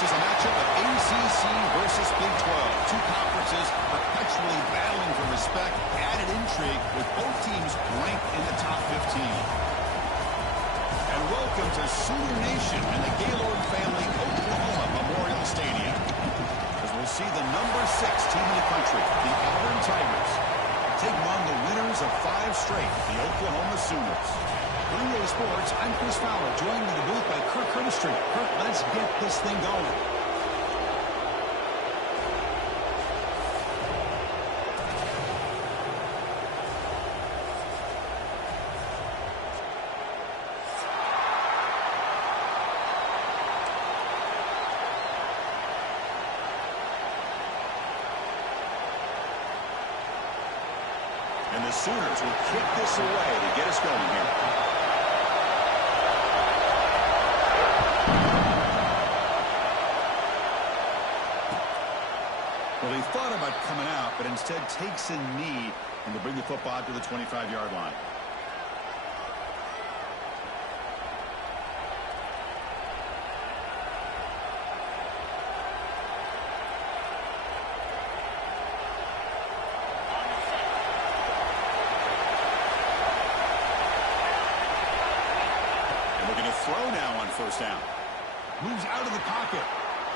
This is a matchup of ACC versus Big 12. Two conferences perpetually battling for respect. Added intrigue with both teams ranked in the top 15. And welcome to Sooner Nation and the Gaylord family Oklahoma Memorial Stadium. As we'll see the number 6 team in the country, the Auburn Tigers, taking on the winners of 5 straight, the Oklahoma Sooners. For EA Sports, I'm Chris Fowler, joined in the booth by Kirk Curtis. Kirk, let's get this thing going. And the Sooners will kick this away to get us going here. Well, he thought about coming out, but instead takes a knee and to bring the football to the 25-yard line. And we're going to throw now on first down. Moves out of the pocket.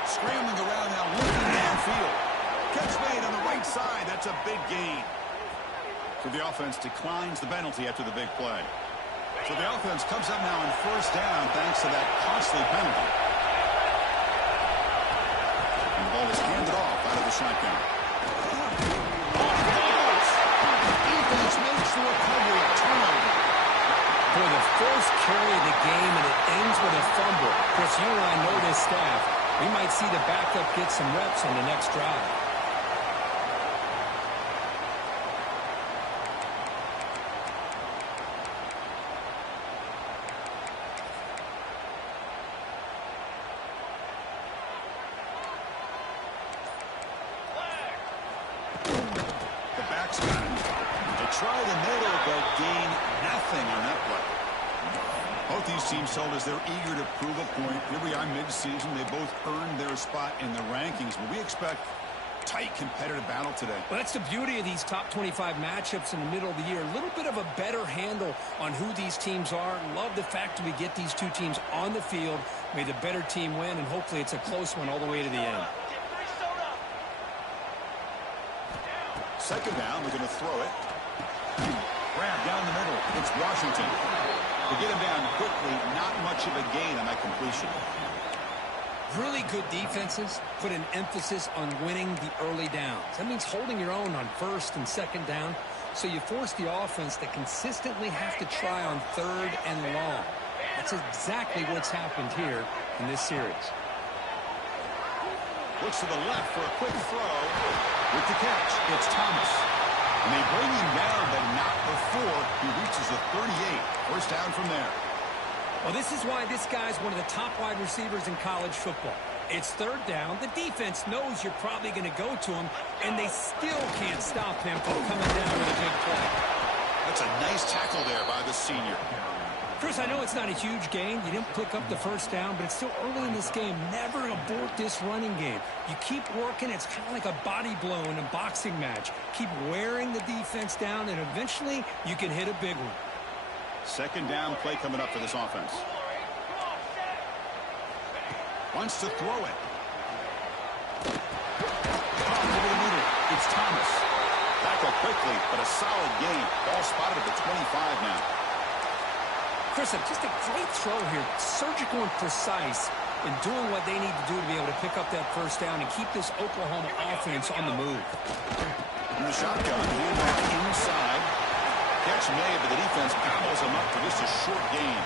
Scrambling around now, looking downfield. Catch made on the right side. That's a big gain. So the offense declines the penalty after the big play. So the offense comes up now on first down thanks to that costly penalty. And the ball is handed off out of the shotgun. Off it goes! Defense makes the recovery. Turnover. For the first carry of the game, and it ends with a fumble. Chris, you and I know this staff. We might see the backup get some reps on the next drive. Try the middle, but gain nothing on that play. Both these teams told us they're eager to prove a point. Here we are mid-season. They both earned their spot in the rankings, but we expect tight competitive battle today. Well, that's the beauty of these top 25 matchups in the middle of the year. A little bit of a better handle on who these teams are. Love the fact that we get these two teams on the field. May the better team win, and hopefully it's a close one all the way to the end. Second down, we're going to throw it. Grab down the middle. It's Washington. To get him down quickly, not much of a gain on that completion. Really good defenses put an emphasis on winning the early downs. That means holding your own on first and second down. So you force the offense to consistently have to try on third and long. That's exactly what's happened here in this series. Looks to the left for a quick throw. With the catch, it's Thomas. And they bring him down, but not before he reaches the 38. First down from there. Well, this is why this guy's one of the top wide receivers in college football. It's third down. The defense knows you're probably going to go to him, and they still can't stop him from coming down with a big play. That's a nice tackle there by the senior. Chris, I know it's not a huge gain. You didn't pick up the first down, but it's still early in this game. Never abort this running game. You keep working. It's kind of like a body blow in a boxing match. Keep wearing the defense down, and eventually you can hit a big one. Second down play coming up for this offense. Wants to throw it. Over the middle. It's Thomas. Back up quickly, but a solid gain. Ball spotted at the 25 now. Chris, just a great throw here. Surgical and precise in doing what they need to do to be able to pick up that first down and keep this Oklahoma offense on the move. In the shotgun, handoff inside. Catch made, but the defense gobbles him up for just a short gain.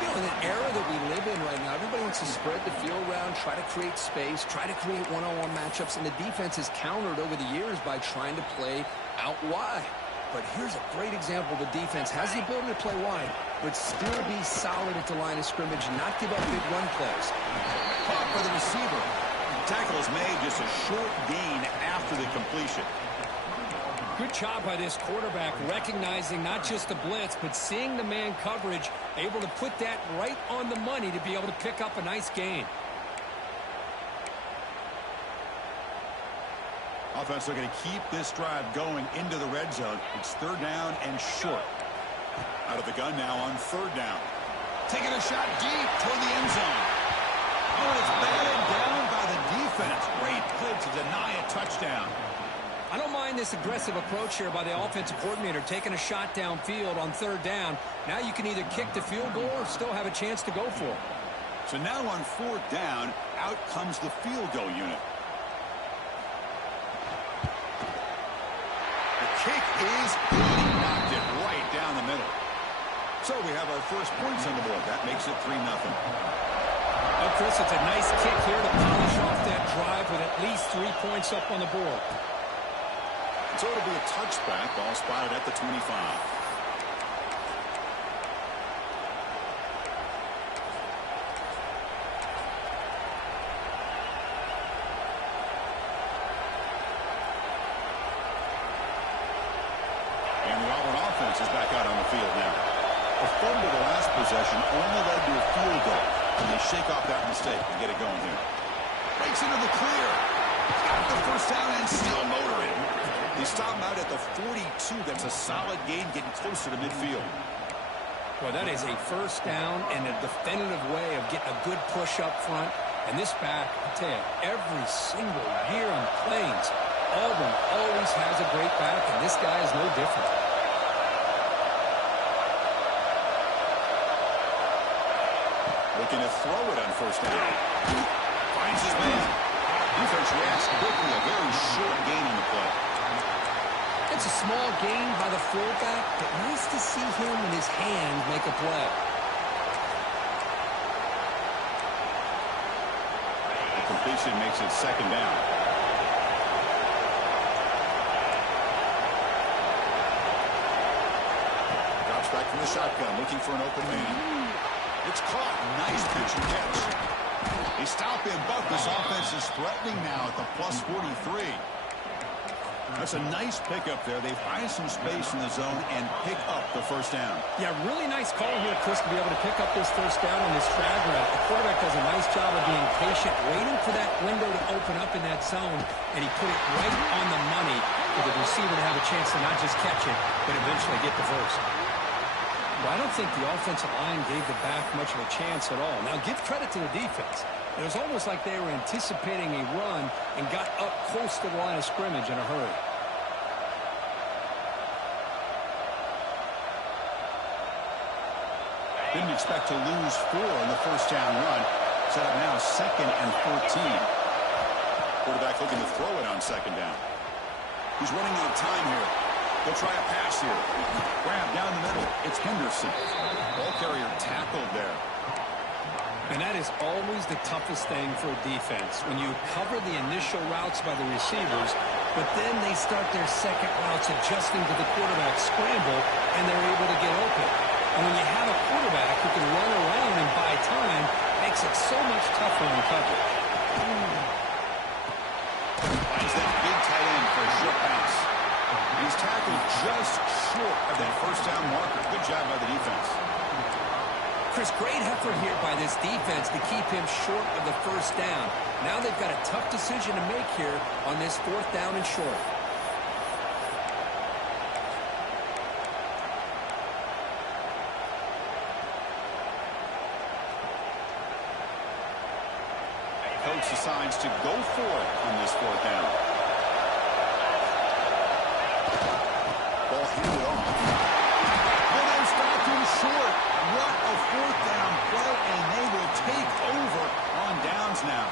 You know, in an era that we live in right now, everybody wants to spread the field around, try to create space, try to create one-on-one matchups, and the defense has countered over the years by trying to play out wide. But here's a great example. The defense has the ability to play wide, but still be solid at the line of scrimmage, not give up big run plays. Caught by the receiver. Tackle is made, just a short gain after the completion. Good job by this quarterback, recognizing not just the blitz, but seeing the man coverage, able to put that right on the money to be able to pick up a nice gain. Offense looking to keep this drive going into the red zone. It's third down and short. Out of the gun now on third down. Taking a shot deep toward the end zone. Oh, it's batted down by the defense. Great play to deny a touchdown. I don't mind this aggressive approach here by the offensive coordinator, taking a shot downfield on third down. Now you can either kick the field goal or still have a chance to go for it. So now on fourth down, out comes the field goal unit. The kick is good. He knocked it right down the middle. So we have our first points on the board. That makes it 3-0. Well, Chris, it's a nice kick here to polish off that drive with at least 3 points up on the board. So it'll be a touchback, ball spotted at the 25. And the Auburn offense is back out on the field now. A fumble the last possession only led to a field goal. And they shake off that mistake and get it going here. Breaks into the clear. Got the first down and still motoring. They stop him out at the 42. That's a solid gain, getting closer to midfield. Well, that is a first down and a definitive way of getting a good push up front. And this back, I tell you, every single year on Plains, Auburn always has a great back, and this guy is no different. Looking to throw it on first down. Finds his man. Defense reacts quickly. A very short gain on the play. It's a small gain by the fullback, but nice to see him and his hand make a play. The completion makes it second down. Drops back from the shotgun, looking for an open man. It's caught. Nice pitch and catch. They stop him, but this offense is threatening now at the plus 43. That's a nice pickup there. They find some space in the zone and pick up the first down. Yeah, really nice call here, Chris, to be able to pick up this first down on this drag route. The quarterback does a nice job of being patient, waiting for that window to open up in that zone, and he put it right on the money for the receiver to have a chance to not just catch it, but eventually get the first. Well, I don't think the offensive line gave the back much of a chance at all. Now, give credit to the defense. It was almost like they were anticipating a run and got up close to the line of scrimmage in a hurry. Didn't expect to lose 4 on the first down run. Set up now 2nd and 14. Quarterback looking to throw it on second down. He's running out of time here. They'll try a pass here. Grab down the middle. It's Henderson. Ball carrier tackled there. And that is always the toughest thing for a defense. When you cover the initial routes by the receivers, but then they start their second routes adjusting to the quarterback's scramble, and they're able to get open. And when you have a quarterback who can run around and buy time, it makes it so much tougher in coverage. Finds that big tight end for a short pass. He's tackled just short of that first down marker. Good job by the defense. Chris, great effort here by this defense to keep him short of the first down. Now they've got a tough decision to make here on this fourth down and short. Coach decides to go for it on this fourth down. Ball handed off. Oh, they stopped him short. What a fourth down play, and they will take over on downs now.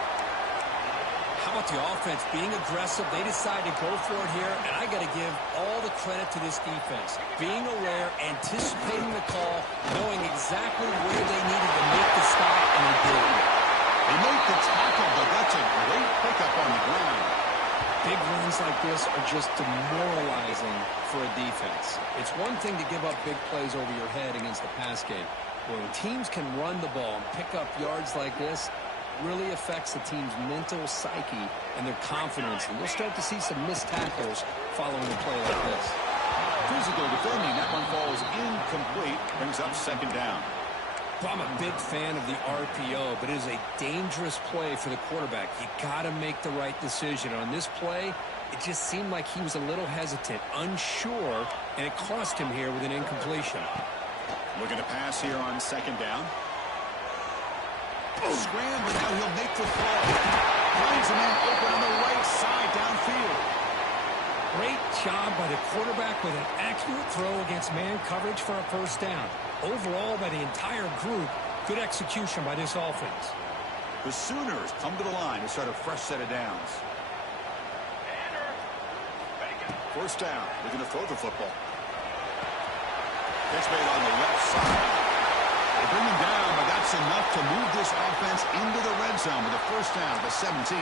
How about the offense being aggressive? They decide to go for it here, and I got to give all the credit to this defense. Being aware, anticipating the call, knowing exactly where they needed to make the stop, and they did. They make the tackle, but that's a great pickup on the ground. Big runs like this are just demoralizing for a defense. It's one thing to give up big plays over your head against the pass game. When teams can run the ball and pick up yards like this, it really affects the team's mental psyche and their confidence. And you'll start to see some missed tackles following a play like this. Physical defending. That one falls incomplete. Brings up second down. Well, I'm a big fan of the RPO, but it is a dangerous play for the quarterback. You got to make the right decision. On this play, It just seemed like he was a little hesitant, unsure, and it cost him here with an incompletion. Looking to pass here on second down. Scramble, now he'll make the throw. Finds a man open on the right side downfield. Great job by the quarterback with an accurate throw against man coverage for a first down. Overall, by the entire group, good execution by this offense. The Sooners come to the line to start a fresh set of downs. First down, looking to throw the football. Catch made on the left side. They bring him down, but that's enough to move this offense into the red zone with a first down at the 17.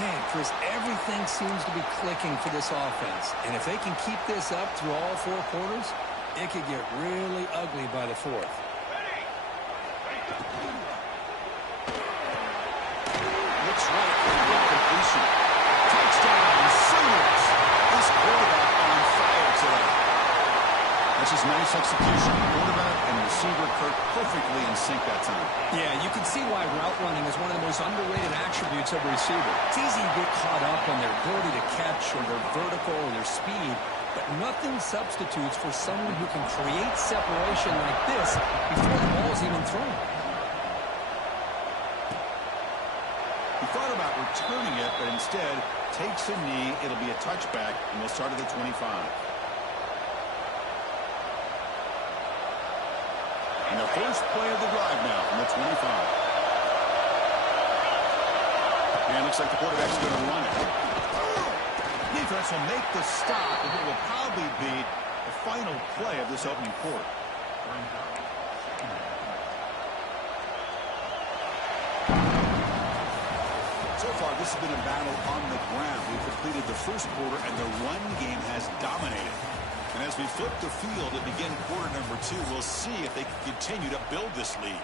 Man, Chris, everything seems to be clicking for this offense. And if they can keep this up through all four quarters, it could get really ugly by the fourth. Looks right for the completion. Touchdown, Sooners. This quarterback on fire today. That's just nice execution. Quarterback and receiver Kirk perfectly in sync that time. Yeah, you can see why route running is one of the most underrated attributes of a receiver. It's easy to get caught up on their ability to catch or their vertical or their speed, but nothing substitutes for someone who can create separation like this before the ball is even thrown. He thought about returning it, but instead takes a knee. It'll be a touchback, and they'll start at the 25. And the first play of the drive now from the 25. And looks like the quarterback's going to run it. Defense will make the stop, and it will probably be the final play of this opening quarter. So far, this has been a battle on the ground. We've completed the first quarter, and the run game has dominated. And as we flip the field and begin quarter number 2, we'll see if they can continue to build this lead.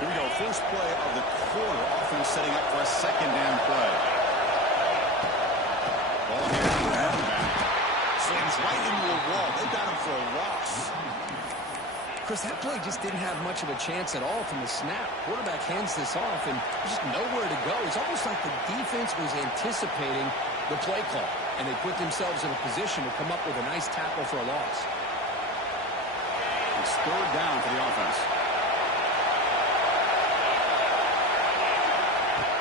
Here we go, first play of the quarter. Offense setting up for a second down play. Ball here to the running back. Slams right into a wall. They got him for a loss. Chris, that play just didn't have much of a chance at all from the snap. Quarterback hands this off, and there's just nowhere to go. It's almost like the defense was anticipating the play call, and they put themselves in a position to come up with a nice tackle for a loss. It's third down for the offense.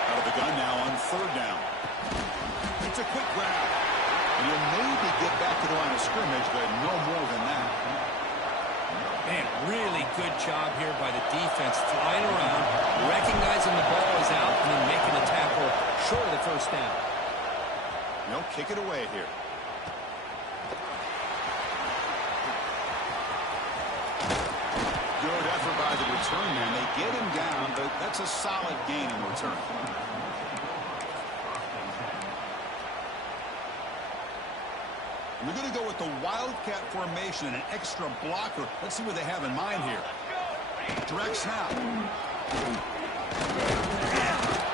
Out of the gun now on third down. It's a quick grab. And you'll maybe get back to the line of scrimmage, but no more than that. Man, really good job here by the defense, flying around, recognizing the ball is out, and then making a tackle short of the first down. No, kick it away here. Good effort by the return man. They get him down, but that's a solid gain in return. We're going to go with the Wildcat formation and an extra blocker. Let's see what they have in mind here. Direct snap.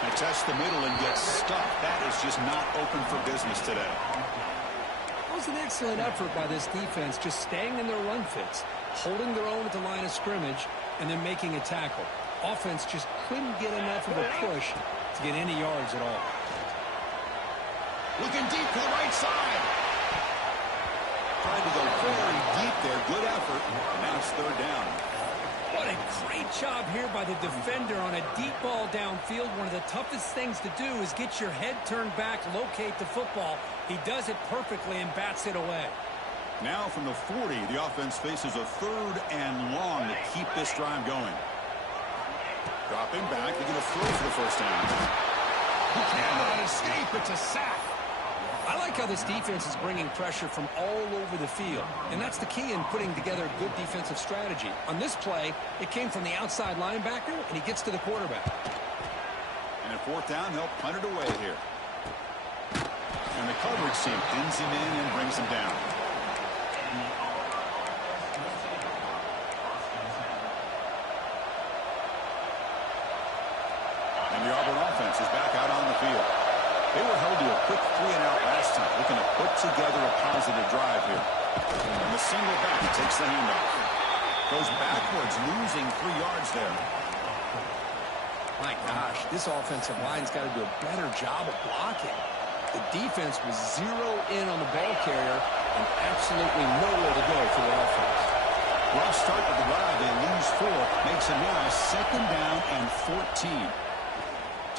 They test the middle and get stuck. That is just not open for business today. It was an excellent effort by this defense, just staying in their run fits, holding their own at the line of scrimmage, and then making a tackle. Offense just couldn't get enough of a push to get any yards at all. Looking deep to the right side. Trying to go very deep there. Good effort. And now it's third down. What a great job here by the defender on a deep ball downfield. One of the toughest things to do is get your head turned back, locate the football. He does it perfectly and bats it away. Now from the 40, the offense faces a third and long to keep this drive going. Dropping back. They're going to throw for the first down. He cannot escape. It's a sack. I like how this defense is bringing pressure from all over the field, and that's the key in putting together a good defensive strategy. On this play, it came from the outside linebacker, and he gets to the quarterback. And at fourth down, they'll punt it away here. And the coverage team pins him in and brings him down. And the Auburn offense is back out on the field. They were held to a quick 3-and-out last time, looking to put together a positive drive here. And the single back takes the handoff. Goes backwards, losing 3 yards there. My gosh, this offensive line's got to do a better job of blocking. The defense was zero in on the ball carrier and absolutely nowhere to go for the offense. Rough start to the drive. They lose 4. Makes it now 2nd down and 14.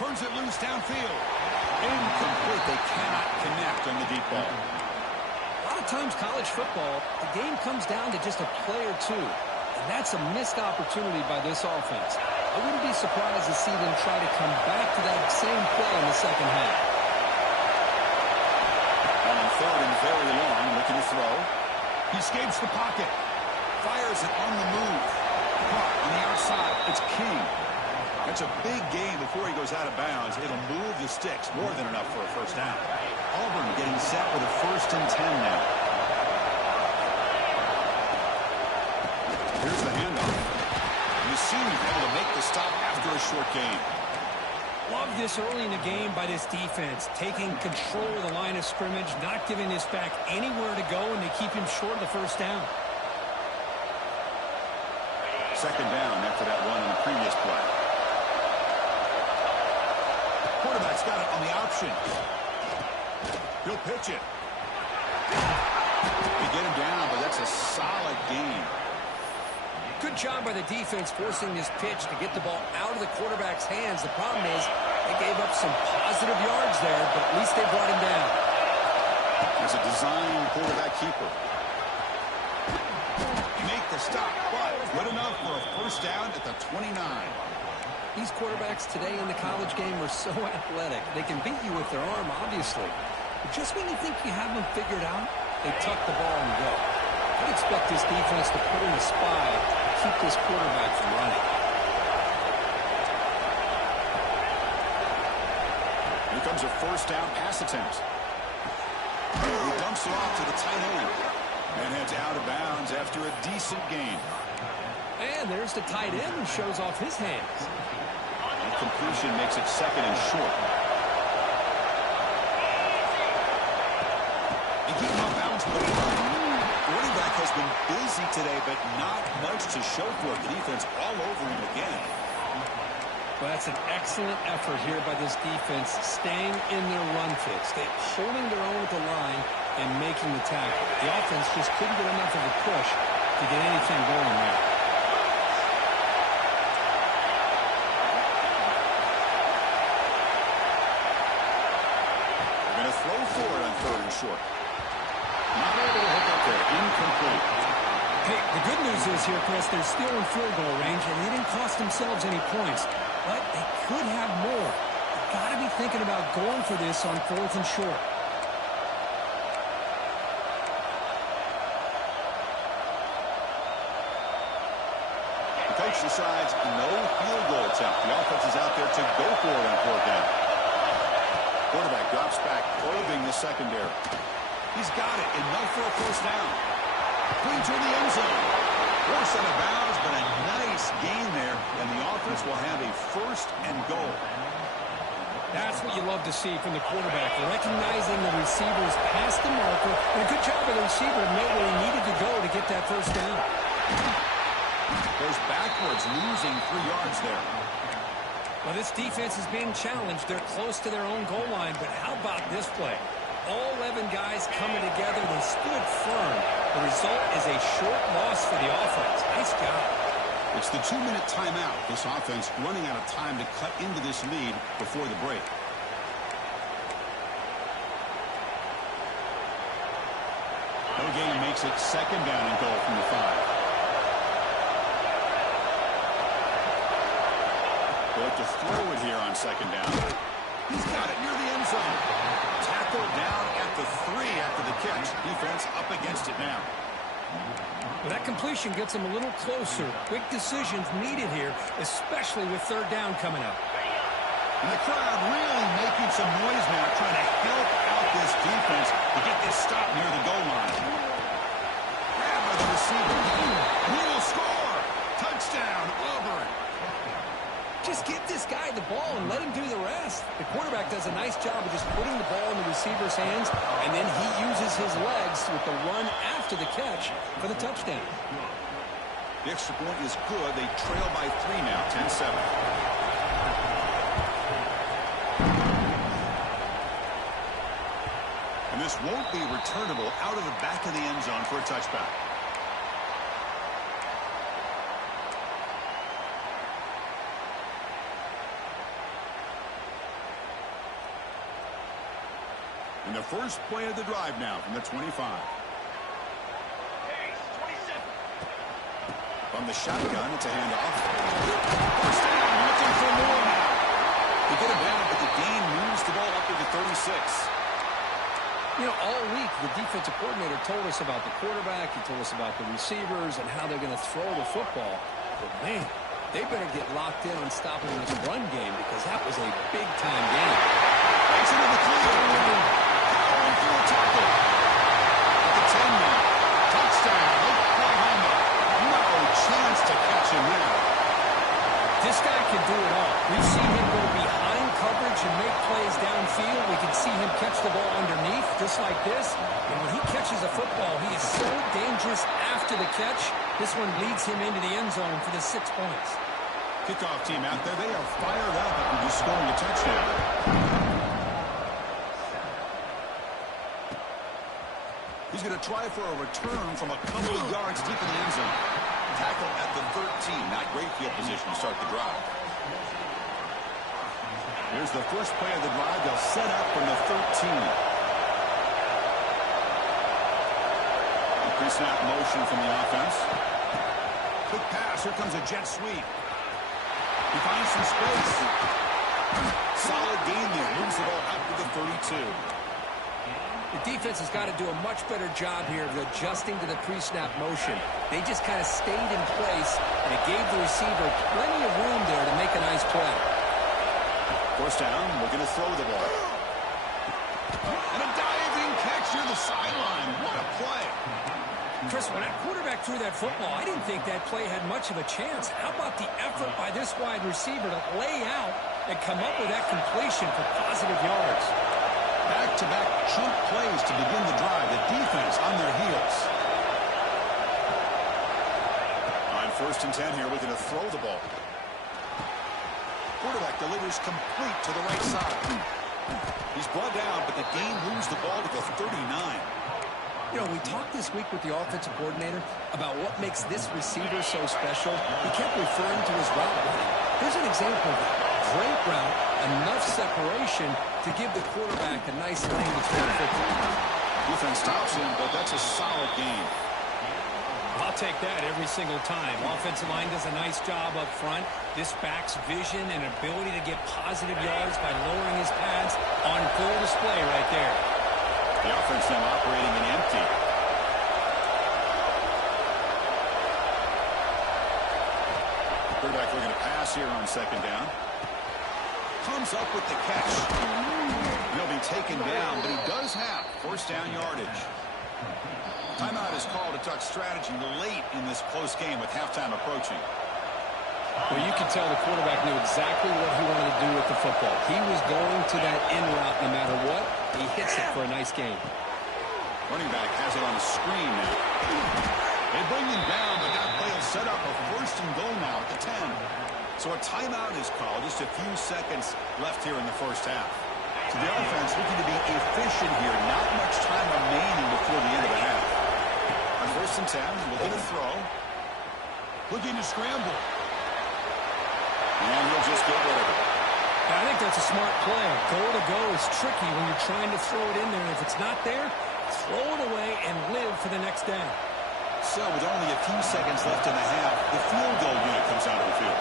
Turns it loose downfield. Incomplete. They cannot connect on the deep ball. A lot of times college football, the game comes down to just a play or two. And that's a missed opportunity by this offense. I wouldn't be surprised to see them try to come back to that same play in the second half. On 3rd and very long, looking to throw. He escapes the pocket. Fires it on the move. Caught on the outside. It's King. That's a big gain before he goes out of bounds. It'll move the sticks. More than enough for a first down. Auburn getting set with a 1st and 10 now. Here's the handoff. You see he's able to make the stop after a short gain. Love this early in the game by this defense, taking control of the line of scrimmage, not giving this back anywhere to go, and they keep him short of the first down. 2nd down after that one in the previous play. Quarterback's got it on the option. He'll pitch it. They get him down, but that's a solid gain. Good job by the defense forcing this pitch to get the ball out of the quarterback's hands. The problem is they gave up some positive yards there, but at least they brought him down. There's a design quarterback keeper. Make the stop, but good enough for a first down at the 29. These quarterbacks today in the college game are so athletic. They can beat you with their arm, obviously. But just when you think you have them figured out, they tuck the ball and go. I'd expect this defense to put in a spy to keep this quarterback from running. Here comes a first down pass attempt. He dumps it off to the tight end. And heads out of bounds after a decent gain. And there's the tight end who shows off his hands. And completion makes it 2nd and short. They keep him off balance with the running back has been busy today, but not much to show for it. The defense all over him again. Well, that's an excellent effort here by this defense, staying in their run fix. They're holding their own at the line and making the tackle. The offense just couldn't get enough of a push to get anything going there. They're going to throw for it on 3rd and short. Not able to hook up there. Incomplete. Hey, the good news is here, Chris, they're still in field goal range, and they didn't cost themselves any points. But they could have more. You've got to be thinking about going for this on 4th and short. The coach decides no field goal attempt. The offense is out there to go for it on 4th down. Quarterback drops back, probing the secondary. He's got it, enough for a first down. Clean to the end zone. Forced out of bounds, but a nice gain there, and the offense will have a 1st and goal. That's what you love to see from the quarterback, recognizing the receivers past the marker, and a good job by the receiver to know where he needed to go to get that first down. Goes backwards, losing 3 yards there. Well, this defense is being challenged. They're close to their own goal line, but how about this play? All 11 guys coming together. They stood firm. The result is a short loss for the offense. Nice job. It's the 2-minute timeout. This offense running out of time to cut into this lead before the break. No gain makes it 2nd down and goal from the 5. They look to throw it here on 2nd down. He's got it near the end zone. Tackled down at the 3 after the catch. Defense up against it now. Well, that completion gets them a little closer. Quick decisions needed here, especially with 3rd down coming up. And the crowd really making some noise now, trying to help out this defense to get this stop near the goal line. Grab by the receiver. He will score. Touchdown, Auburn. Just give this guy the ball and let him do the rest. The quarterback does a nice job of just putting the ball in the receiver's hands, and then he uses his legs with the run after the catch for the touchdown. The extra point is good. They trail by 3 now, 10-7. And this won't be returnable out of the back of the end zone for a touchback. And the first play of the drive now from the 25. From the shotgun, it's a handoff. First down, looking for more now. They get him down, but the gain moves the ball up to the 36. You know, all week, the defensive coordinator told us about the quarterback. He told us about the receivers and how they're going to throw the football. But, man, they better get locked in on stopping this run game because that was a big-time game. Makes it in the clear. Powering through a tackle. At the 10 now. Touchdown. Oklahoma. No chance to catch him now. This guy can do it all. We've seen him go behind coverage and make plays downfield. We can see him catch the ball underneath, just like this. And when he catches a football, he is so dangerous after the catch. This one leads him into the end zone for the 6 points. Kickoff team out there. They are fired up after just scoring a touchdown. He's going to try for a return from a couple of yards deep in the end zone. Tackle at the 13. Not great field position to start the drive. Here's the first play of the drive. They'll set up from the 13. Pre-snap motion from the offense. Quick pass. Here comes a jet sweep. He finds some space. Solid gain there. Moves the ball out to the 32. The defense has got to do a much better job here of adjusting to the pre-snap motion. They just kind of stayed in place, and it gave the receiver plenty of room there to make a nice play. First down, looking to throw the ball. And a diving catch near the sideline. What a play. Chris, when that quarterback threw that football, I didn't think that play had much of a chance. How about the effort by this wide receiver to lay out and come up with that completion for positive yards? Back-to-back chunk plays to begin the drive. The defense on their heels. On 1st and 10 here, looking to throw the ball. Quarterback delivers complete to the right side. He's brought down, but the gain moves the ball to the 39. You know, we talked this week with the offensive coordinator about what makes this receiver so special. He kept referring to his route running. Here's an example of that. Great route, enough separation to give the quarterback a nice lane to throw the football. Defense stops him, but that's a solid gain. I'll take that every single time. Offensive line does a nice job up front. This back's vision and ability to get positive yards by lowering his pads on full display right there. The offense now operating in empty. Quarterback looking to pass here on 2nd down. Comes up with the catch. He'll be taken down, but he does have 1st down yardage. Timeout is called to talk strategy late in this close game with halftime approaching. Well, you can tell the quarterback knew exactly what he wanted to do with the football. He was going to that in route no matter what. He hits it for a nice gain. Running back has it on the screen now. They bring him down, but that play will set up a 1st and goal now at the 10. So a timeout is called. Just a few seconds left here in the 1st half. So the offense looking to be efficient here. Not much time remaining before the end of the half. On 1st and 10, looking to throw. Looking to scramble. And he'll just get rid of it. I think that's a smart play. Goal to go is tricky when you're trying to throw it in there. If it's not there, throw it away and live for the next down. So with only a few seconds left in the half, the field goal unit comes out of the field.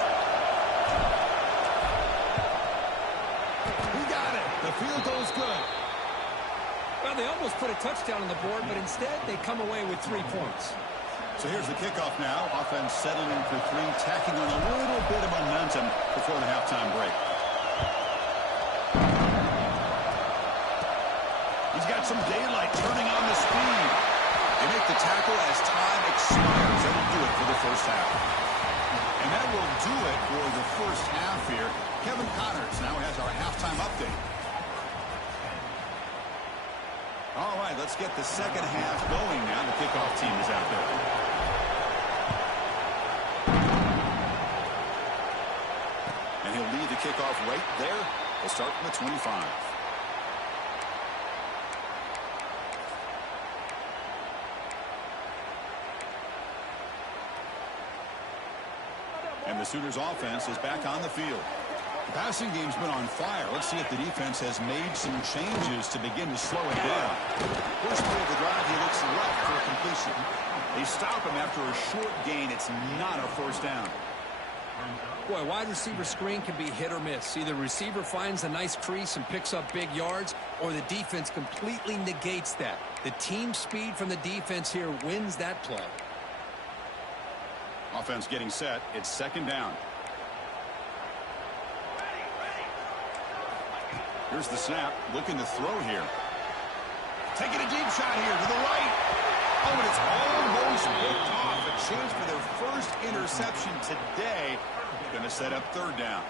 He got it. The field goal's good. Well, they almost put a touchdown on the board, but instead they come away with 3 points. So here's the kickoff now. Offense settling in for 3, tacking on a little bit of momentum before the halftime break. He's got some daylight turning on the speed. They make the tackle as time expires. That'll do it for the 1st half. And that will do it for the 1st half here. Kevin Connors now has our halftime update. All right, let's get the 2nd half going now. The kickoff team is out there. lead the kickoff right there. They'll start from the 25. And the Sooners offense is back on the field. The passing game's been on fire. Let's see if the defense has made some changes to begin to slow it down. First play of the drive, he looks left for a completion. They stop him after a short gain. It's not a first down. Boy, wide receiver screen can be hit or miss. Either receiver finds a nice crease and picks up big yards, or the defense completely negates that. The team speed from the defense here wins that play. Offense getting set. It's second down. Here's the snap. Looking to throw here. Taking a deep shot here to the right. Oh, and it's almost picked off. A chance for their first interception today. Going to set up third down.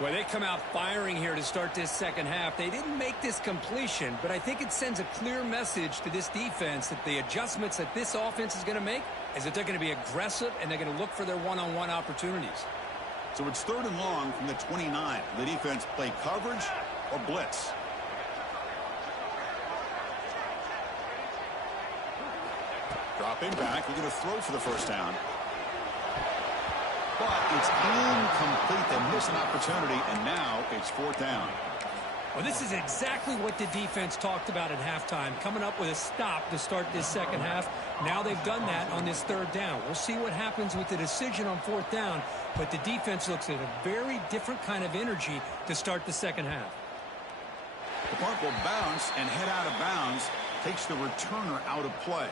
Well, they come out firing here to start this second half. They didn't make this completion, but I think it sends a clear message to this defense that the adjustments that this offense is going to make is that they're going to be aggressive and they're going to look for their one-on-one opportunities. So it's third and long from the 29. The defense play coverage or blitz. Dropping back. We're going to throw for the first down. But it's incomplete. They missed an opportunity, and now it's fourth down. Well, this is exactly what the defense talked about at halftime, coming up with a stop to start this second half. Now they've done that on this third down. We'll see what happens with the decision on fourth down, but the defense looks at a very different kind of energy to start the second half. The punt will bounce and head out of bounds, takes the returner out of play.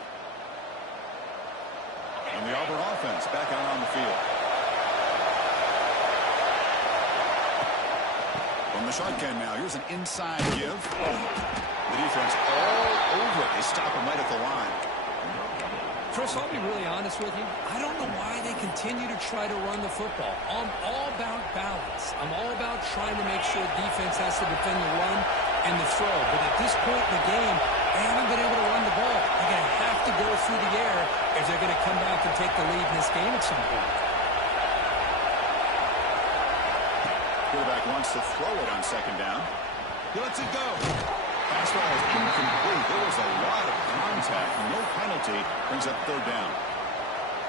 And the Auburn offense back out on the field. From the shotgun now, here's an inside give. The defense all over it. They stop him right at the line. Chris, I'll be really honest with you. I don't know why they continue to try to run the football. I'm all about balance. I'm all about trying to make sure defense has to defend the run and the throw. But at this point in the game, they haven't been able to run the ball. They're going to have to go through the air if they're going to come back and take the lead in this game at some point. Quarterback wants to throw it on second down. He lets it go. Pass ball is incomplete. There was a lot of contact. No penalty. Brings up third down.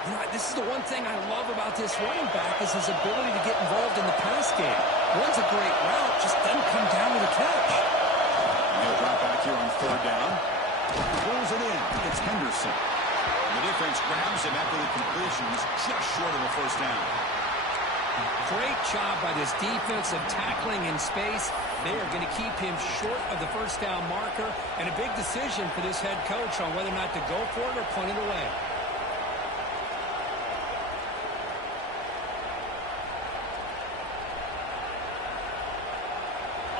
You know, this is the one thing I love about this running back is his ability to get involved in the pass game. Runs a great route, just doesn't come down with a catch. And he'll drop back here on third down. Pulls it in. It's Henderson. The defense grabs him after the completion. He's just short of a first down. Great job by this defense of tackling in space. They are going to keep him short of the first down marker, and a big decision for this head coach on whether or not to go for it or punt it away.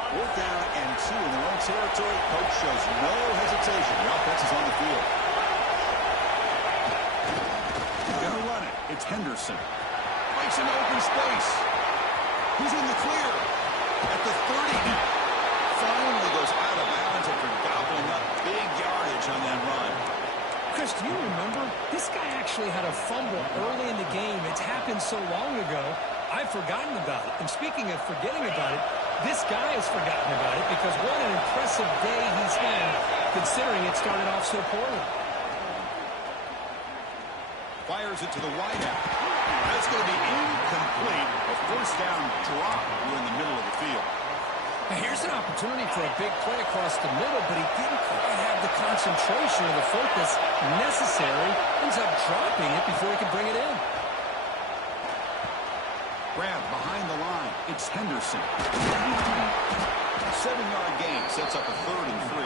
Fourth down and 2 in their own territory. Coach shows no hesitation. The offense is on the field. Going to run it. It's Henderson. Makes an open space. He's in the clear. At the 30 now. Finally goes out of bounds after gobbling up big yardage on that run. Chris, do you remember? This guy actually had a fumble early in the game. It's happened so long ago, I've forgotten about it. And speaking of forgetting about it, this guy has forgotten about it because what an impressive day he's had, considering it started off so poorly. Fires it to the wideout. That's going to be incomplete. A first down drop. We're in the middle of the field. Now here's an opportunity for a big play across the middle, but he didn't quite have the concentration or the focus necessary. Ends up dropping it before he could bring it in. Grab behind the line. It's Henderson. A 7-yard gain sets up a 3rd and 3.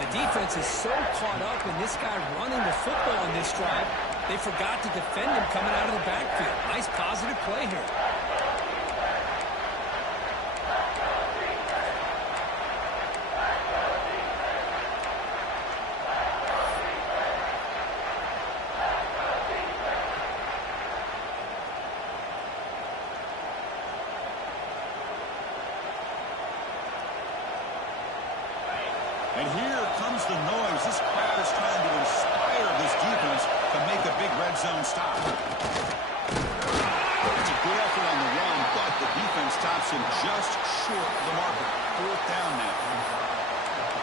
The defense is so caught up in this guy running the football on this drive, they forgot to defend him coming out of the backfield. Nice positive play here. And here comes the noise. This crowd is trying to inspire this defense to make a big red zone stop. It's a good effort on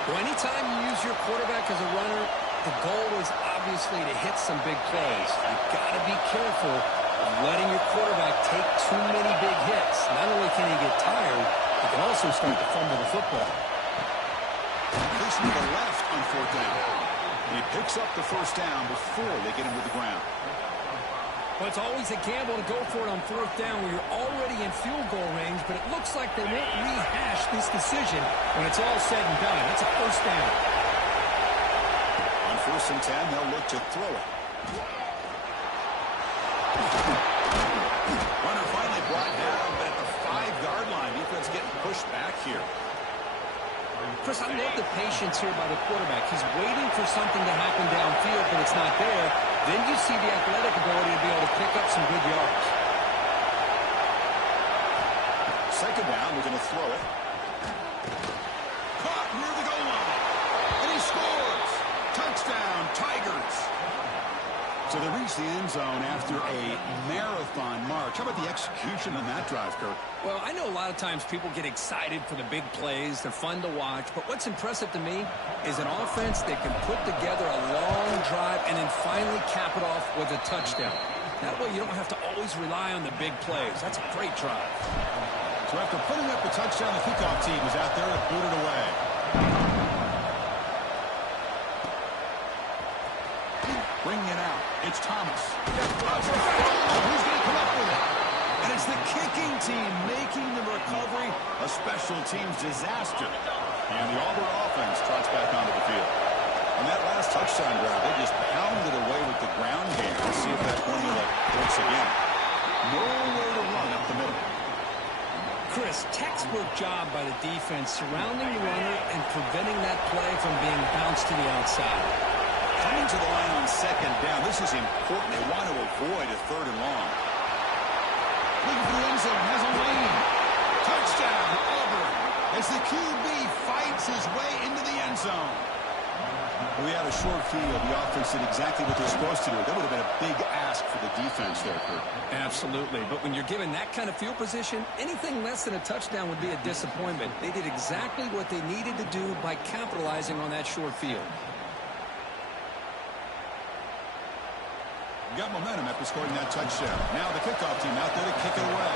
Well, anytime you use your quarterback as a runner, the goal is obviously to hit some big plays. You've got to be careful of letting your quarterback take too many big hits. Not only can he get tired, he can also start to fumble the football. Completion to the left on 4th down. He picks up the first down before they get him to the ground. Well, it's always a gamble to go for it on 4th down when you're already in field goal range, but it looks like they won't rehash this decision when it's all said and done. It's a first down. On 1st and 10, they'll look to throw it. Runner finally brought down, but at the 5-yard line, defense getting pushed back here. Chris, I love the patience here by the quarterback. He's waiting for something to happen downfield, but it's not there. Then you see the athletic ability to be able to pick up some good yards. 2nd down, we're going to throw it. Caught near the goal line. And he scores. Touchdown, Tigers. So they reach the end zone after a marathon march. How about the execution on that drive, Kirk? Well, I know a lot of times people get excited for the big plays. They're fun to watch. But what's impressive to me is an offense that can put together a long drive and then finally cap it off with a touchdown. That way you don't have to always rely on the big plays. That's a great drive. So after putting up the touchdown, the kickoff team is out there to boot it away. Bringing it out. It's Thomas. Who's going to come up with it? And it's the kicking team making the recovery a special teams disaster. And the Auburn offense trots back onto the field. On that last touchdown drive, they just pounded away with the ground game. Let's see if that formula works again. Nowhere to run up the middle. Chris, textbook job by the defense surrounding the runner and preventing that play from being bounced to the outside. Coming to the line on 2nd down. This is important. They want to avoid a 3rd and long. Looking for the end zone. Has a lane. Touchdown, Auburn. As the QB fights his way into the end zone. We had a short field. The offense did exactly what they're supposed to do. That would have been a big ask for the defense there, Kurt. Absolutely. But when you're given that kind of field position, anything less than a touchdown would be a disappointment. They did exactly what they needed to do by capitalizing on that short field. Got momentum after scoring that touchdown. Now the kickoff team out there to kick it away.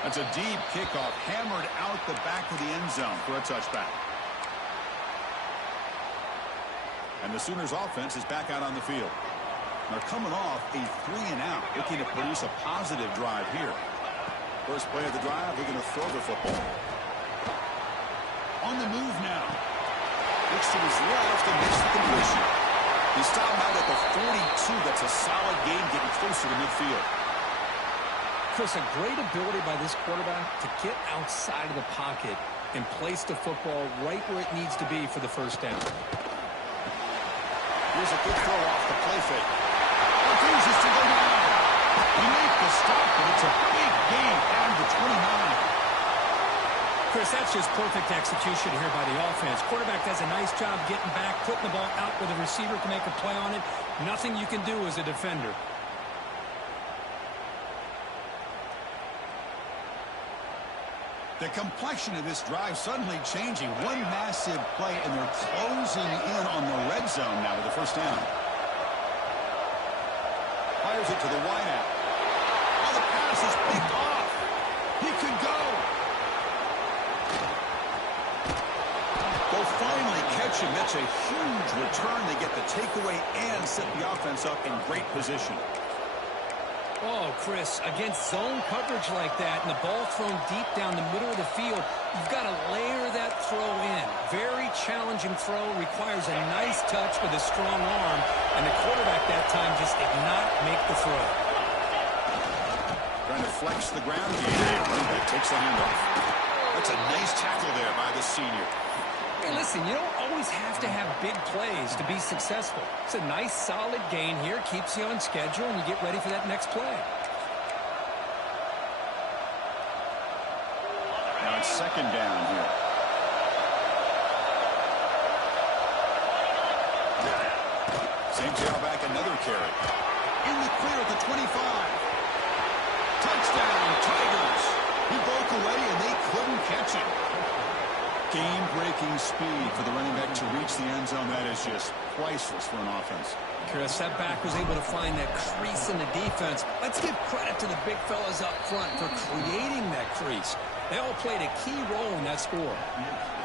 That's a deep kickoff, hammered out the back of the end zone for a touchback. And the Sooners offense is back out on the field. They're coming off a 3-and-out, looking to produce a positive drive here. First play of the drive, they're going to throw the football. On the move now. Looks to his left and makes the completion. He's stopped out at the 42. That's a solid game, getting closer to midfield. Chris, a great ability by this quarterback to get outside of the pocket and place the football right where it needs to be for the first down. Here's a good throw off the play fake. Refuses to go down. He made the stop, but it's a big gain down to 29. Chris, that's just perfect execution here by the offense. Quarterback does a nice job getting back, putting the ball out where the receiver can make a play on it. Nothing you can do as a defender. The complexion of this drive suddenly changing. One massive play, and they're closing in on the red zone now with the first down. Fires it to the wideout. Oh, the pass is picked off. He could go. They'll finally catch him. That's a huge return. They get the takeaway and set the offense up in great position. Oh, Chris, against zone coverage like that and the ball thrown deep down the middle of the field, you've got to layer that throw in. Very challenging throw, requires a nice touch with a strong arm, and the quarterback that time just did not make the throw. Trying to flex the ground game. Running back takes the handoff. That's a nice tackle there by the senior. Hey, listen, you don't always have to have big plays to be successful. It's a nice, solid gain here. Keeps you on schedule, and you get ready for that next play. Now it's 2nd down here. Same tailback, another carry. In the clear at the 25. Touchdown, Tigers. He broke away, and they couldn't catch it. Game-breaking speed for the running back to reach the end zone. That is just priceless for an offense. Chris, that back was able to find that crease in the defense. Let's give credit to the big fellas up front for creating that crease. They all played a key role in that score.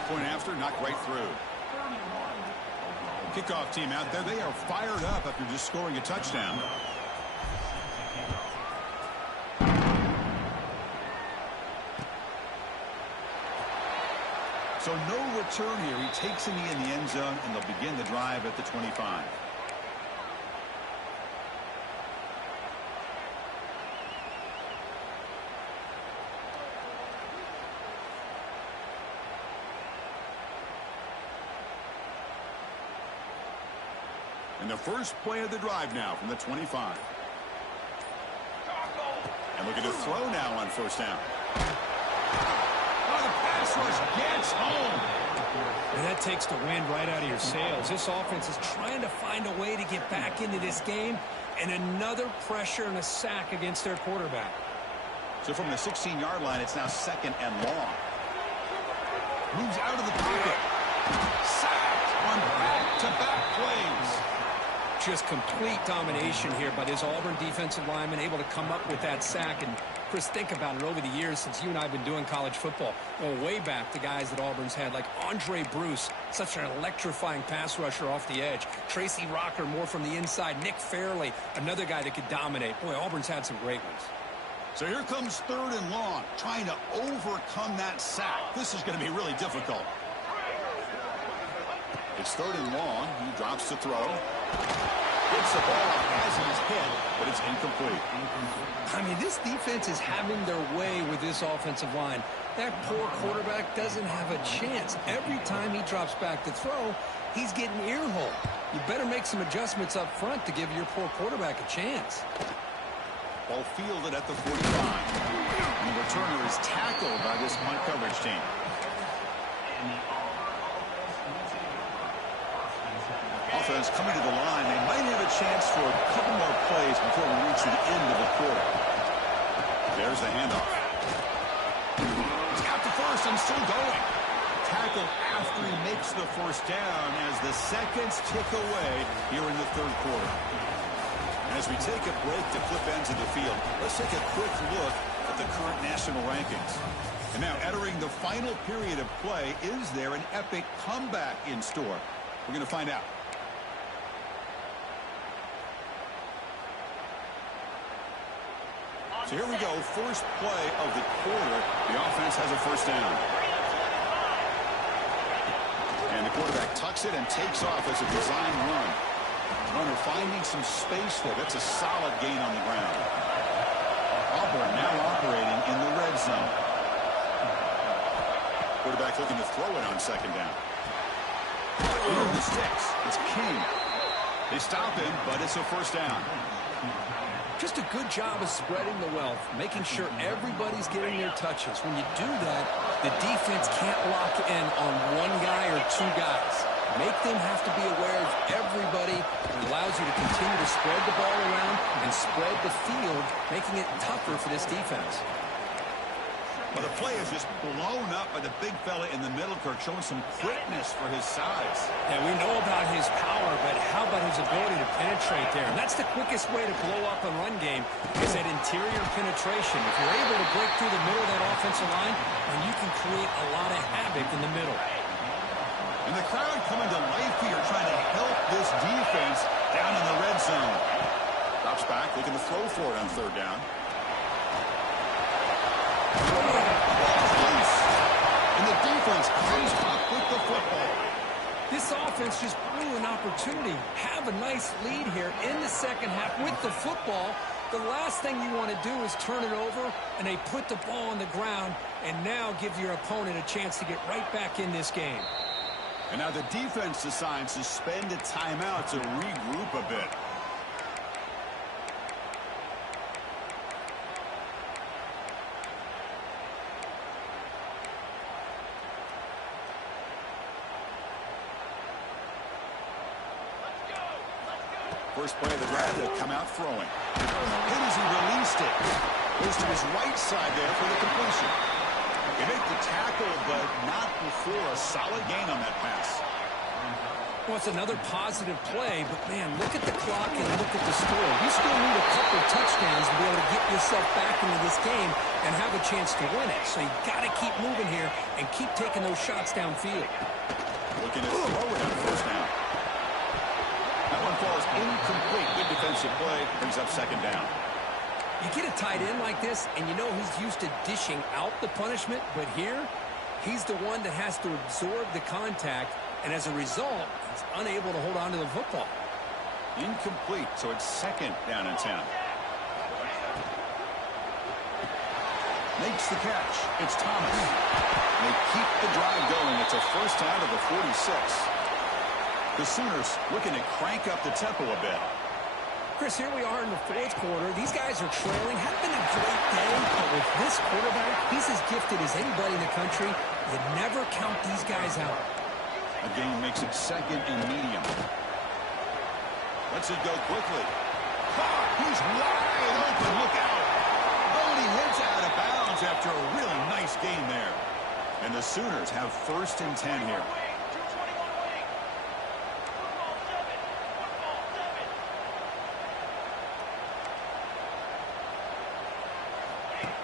Point after, knocked right through. Kickoff team out there. They are fired up after just scoring a touchdown. So no return here. He takes a knee in the end zone, and they'll begin the drive at the 25. And the first play of the drive now from the 25. And look at the throw now on first down. Oh, the pass rush gets home. And that takes the wind right out of your sails. This offense is trying to find a way to get back into this game, and another pressure and a sack against their quarterback. So from the 16-yard line, it's now second and long. Moves out of the pocket. Sacked on back-to-back plays. Just complete domination here by this Auburn defensive lineman, able to come up with that sack. And Chris, think about it, over the years since you and I have been doing college football, going way back to guys that Auburn's had, like Andre Bruce, such an electrifying pass rusher off the edge. Tracy Rocker, more from the inside. Nick Fairley, another guy that could dominate. Boy, Auburn's had some great ones. So here comes third and long, trying to overcome that sack. This is going to be really difficult. It's third and long. He drops to throw. Gets the ball as he's hit, but it's incomplete. I mean, this defense is having their way with this offensive line. That poor quarterback doesn't have a chance. Every time he drops back to throw, he's getting ear-hole. You better make some adjustments up front to give your poor quarterback a chance. Ball fielded at the 45. And the returner is tackled by this punt coverage team. Offense coming to the line. They might have a chance for a couple more plays before we reach the end of the quarter. There's the handoff. He's got the first and still going. Tackle after he makes the first down as the seconds tick away here in the third quarter. As we take a break to flip ends of the field, let's take a quick look at the current national rankings. And now entering the final period of play, is there an epic comeback in store? We're going to find out. So here we go, first play of the quarter. The offense has a first down. And the quarterback tucks it and takes off as a design run. Runner finding some space there. That's a solid gain on the ground. Auburn now operating in the red zone. Quarterback looking to throw it on second down. Ooh, the sticks. It's King. They stop him, but it's a first down. Just a good job of spreading the wealth, making sure everybody's getting their touches. When you do that, the defense can't lock in on one guy or two guys. Make them have to be aware of everybody. It allows you to continue to spread the ball around and spread the field, making it tougher for this defense. Well, the play is just blown up by the big fella in the middle, Kirk, showing some quickness for his size. Yeah, we know about his power, but how about his ability to penetrate there? And that's the quickest way to blow up a run game, is that interior penetration. If you're able to break through the middle of that offensive line, then you can create a lot of havoc in the middle. And the crowd coming to life here, trying to help this defense down in the red zone. Drops back, looking to throw for it on third down. And the defense comes up with the football. This offense just blew an opportunity. Have a nice lead here in the second half with the football. The last thing you want to do is turn it over, and they put the ball on the ground and now give your opponent a chance to get right back in this game. And now the defense decides to spend a timeout to regroup a bit. First play of the drive, they'll come out throwing. Hit as he released it. Goes to his right side there for the completion. They make the tackle, but not before a solid gain on that pass. Well, it's another positive play, but, man, look at the clock and look at the score. You still need a couple touchdowns to be able to get yourself back into this game and have a chance to win it. So you got to keep moving here and keep taking those shots downfield. Looking at throw it on first down. That one falls incomplete. Good defensive play. Brings up second down. You get a tight end like this, and you know he's used to dishing out the punishment, but here, he's the one that has to absorb the contact, and as a result, he's unable to hold on to the football. Incomplete, so it's second down and 10. Makes the catch. It's Thomas. They keep the drive going. It's a first down to the 46. The Sooners looking to crank up the tempo a bit. Chris, here we are in the fourth quarter. These guys are trailing. Had been a great day, but with this quarterback, he's as gifted as anybody in the country. You never count these guys out. A gain makes it second and medium. Lets it go quickly. Caught. He's wide open. Look out. But he hits out of bounds after a really nice gain there. And the Sooners have first and 10 here.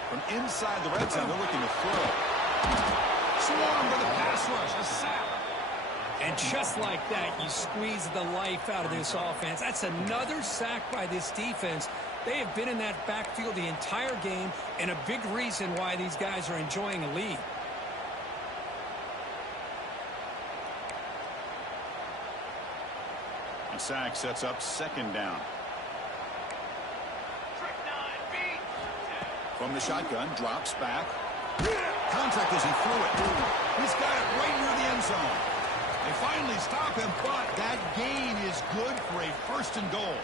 From inside the red zone, they're looking to throw. Swarmed by the pass rush. A sack. And just like that, you squeeze the life out of this offense. That's another sack by this defense. They have been in that backfield the entire game, and a big reason why these guys are enjoying a lead. A sack sets up second down. From the shotgun, drops back. Contact as he threw it. He's got it right near the end zone. They finally stop him, but that gain is good for a first and goal.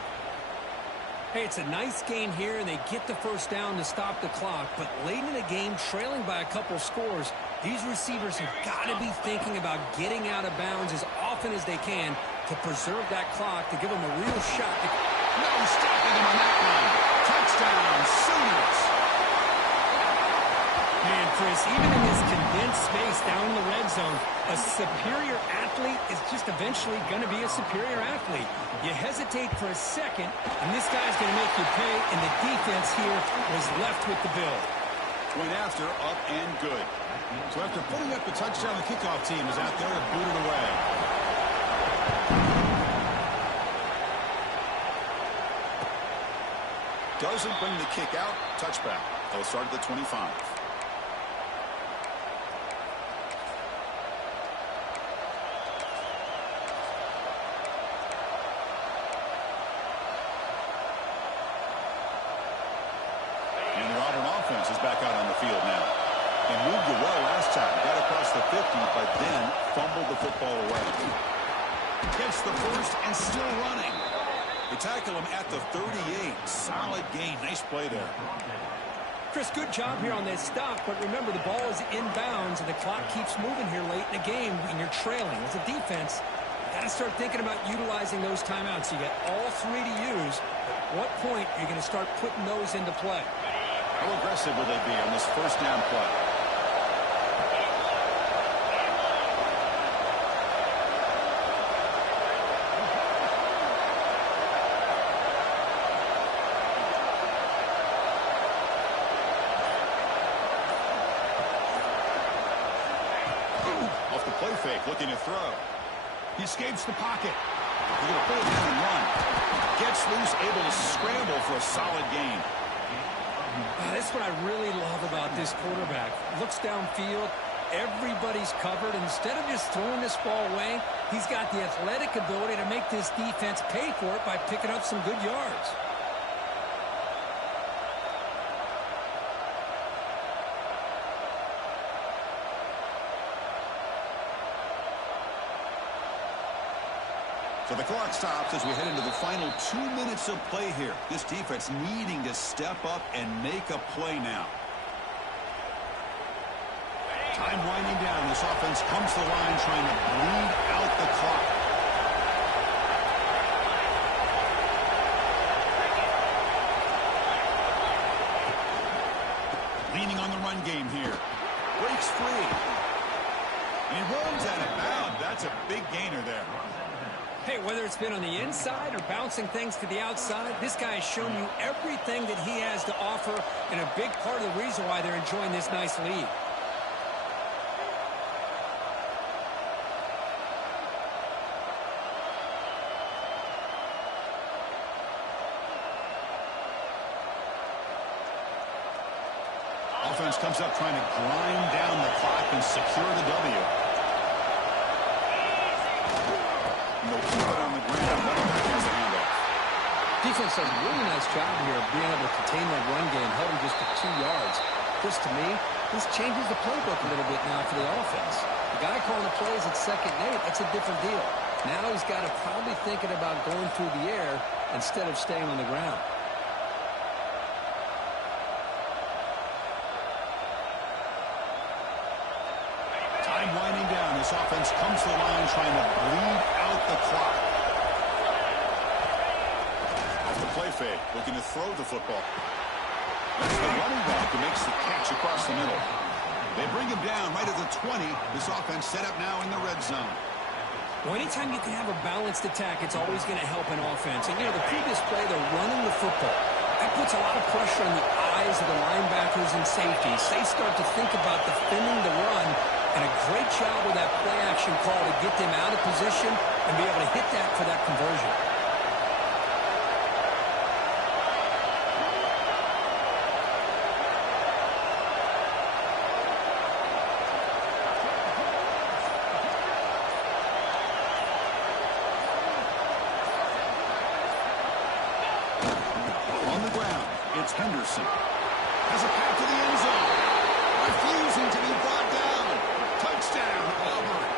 Hey, it's a nice gain here, and they get the first down to stop the clock. But late in the game, trailing by a couple scores, these receivers have got to be thinking about getting out of bounds as often as they can to preserve that clock, to give them a real shot. No stopping him on that one. Touchdown, Sooners. Man, Chris, even in this condensed space down in the red zone, a superior athlete is just eventually going to be a superior athlete. You hesitate for a second, and this guy's going to make you pay, and the defense here was left with the bill. Point after, up and good. So after putting up the touchdown, the kickoff team is out there to boot it away. Doesn't bring the kick out. Touchback. They'll start at the 25. Is back out on the field now. They moved it well last time. Got across the 50, but then fumbled the football away. Gets the first and still running. They tackle him at the 38. Solid gain. Nice play there. Chris, good job here on this stop, but remember, the ball is inbounds, and the clock keeps moving here late in the game, and you're trailing. As a defense, you got to start thinking about utilizing those timeouts. You got all three to use. At what point are you going to start putting those into play? How aggressive will they be on this first down play? Off the play fake, looking to throw. He escapes the pocket. He's going to pull it down and run. Gets loose, able to scramble for a solid gain. That's what I really love about this quarterback. Looks downfield. Everybody's covered. Instead of just throwing this ball away, he's got the athletic ability to make this defense pay for it by picking up some good yards. So the clock stops as we head into the final 2 minutes of play here. This defense needing to step up and make a play now. Time winding down. This offense comes to the line trying to bleed out the clock. And he runs out of bounds. That's a big gainer there. Hey, whether it's been on the inside or bouncing things to the outside, this guy has shown you everything that he has to offer, and a big part of the reason why they're enjoying this nice lead. Offense comes up trying to grind down the clock and secure the W. And they'll keep it on the ground. Running back has the handoff. Defense does a really nice job here of being able to contain that run game, held him just to 2 yards. Chris, to me, this changes the playbook a little bit now for the offense. The guy calling the plays at 2nd and 8, that's a different deal. Now he's got to probably thinking about going through the air instead of staying on the ground. Time winding down. This offense comes to the line trying to bleed out the clock. Off the play fake, looking to throw the football. That's the running back who makes the catch across the middle. They bring him down right at the 20. This offense set up now in the red zone. Well, anytime you can have a balanced attack, it's always going to help an offense. And, the previous play, they're running the football. That puts a lot of pressure on the eyes of the linebackers and safeties. They start to think about defending the run, and a great job with that play-action call to get them out of position and be able to hit that for that conversion. Henderson has a pass to the end zone. Refusing to be brought down. Touchdown, Auburn.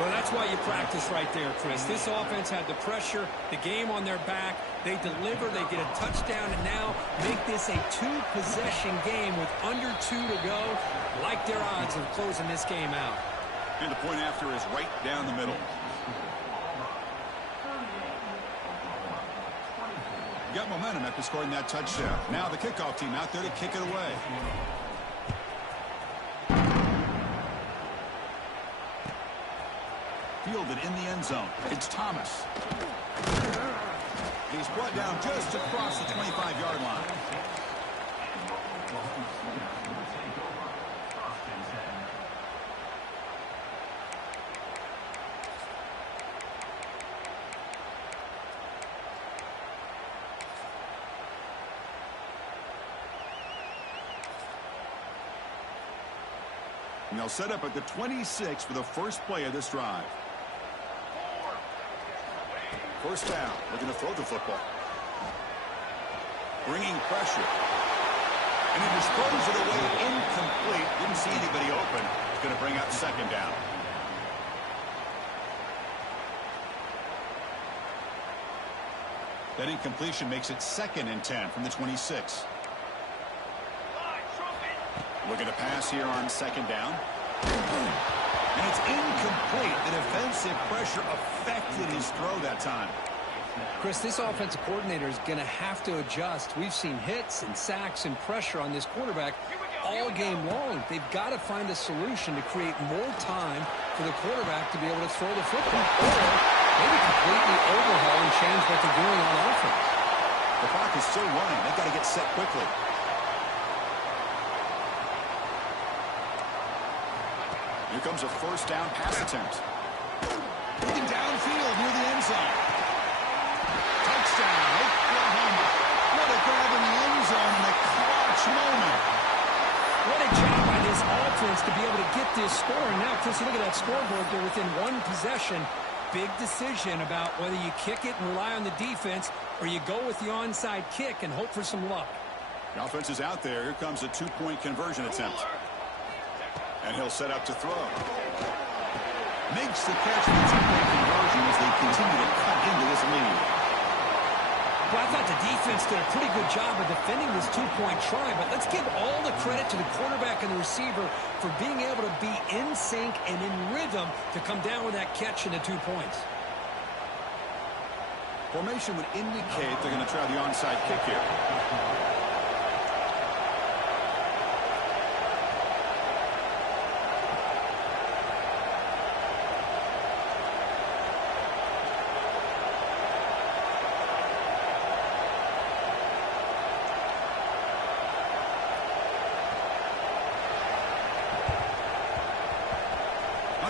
Well, that's why you practice right there, Chris. This offense had the pressure, the game on their back. They deliver, they get a touchdown, and now make this a 2-possession game with under 2 to go. Like their odds of closing this game out. And the point after is right down the middle. Got momentum after scoring that touchdown. Now the kickoff team out there to kick it away. Fielded in the end zone. It's Thomas. He's brought down just across the 25-yard line. And they'll set up at the 26 for the first play of this drive. First down, looking to throw the football. Bringing pressure. And he just throws it away incomplete. Didn't see anybody open. It's going to bring up 2nd down. That incompletion makes it 2nd and 10 from the 26. Looking to pass here on 2nd down. And it's incomplete. The defensive pressure affected his throw that time. Chris, this offensive coordinator is going to have to adjust. We've seen hits and sacks and pressure on this quarterback all game long. They've got to find a solution to create more time for the quarterback to be able to throw the football. Or maybe completely overhaul and change what they're doing on offense. The clock is still running. They've got to get set quickly. Here comes a first down pass attempt. Looking downfield near the end zone. Touchdown, Oklahoma. What a grab in the end zone in a clutch moment. What a job by this offense to be able to get this score. And now, Chris, look at that scoreboard. They're within 1 possession. Big decision about whether you kick it and rely on the defense or you go with the onside kick and hope for some luck. The offense is out there. Here comes a 2-point conversion attempt. And he'll set up to throw. Makes the catch for the 2-point conversion as they continue to cut into this lead. Well, I thought the defense did a pretty good job of defending this 2-point try, but let's give all the credit to the quarterback and the receiver for being able to be in sync and in rhythm to come down with that catch and the 2 points. Formation would indicate they're going to try the onside kick here.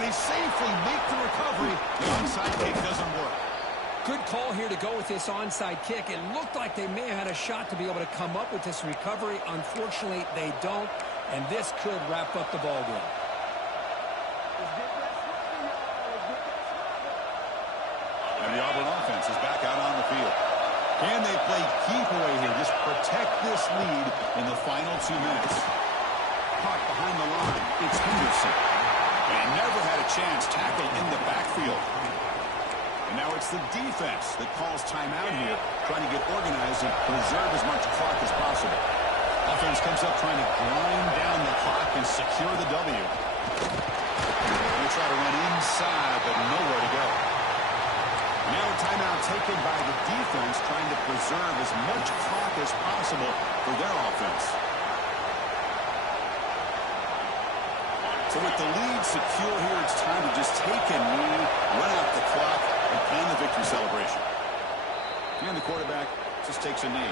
and they safely make the recovery. The onside kick doesn't work. Good call here to go with this onside kick. It looked like they may have had a shot to be able to come up with this recovery. Unfortunately, they don't, and this could wrap up the ball game. And the Auburn offense is back out on the field. Can they play keep away here? Just protect this lead in the final 2 minutes. Caught behind the line. It's Henderson. And never had a chance. Tackle in the backfield. And now it's the defense that calls timeout here, trying to get organized and preserve as much clock as possible. Offense comes up trying to grind down the clock and secure the W. They try to run inside, but nowhere to go. Now a timeout taken by the defense, trying to preserve as much clock as possible for their offense. So with the lead secure here, it's time to just take a knee, run out the clock, and plan the victory celebration. And the quarterback just takes a knee.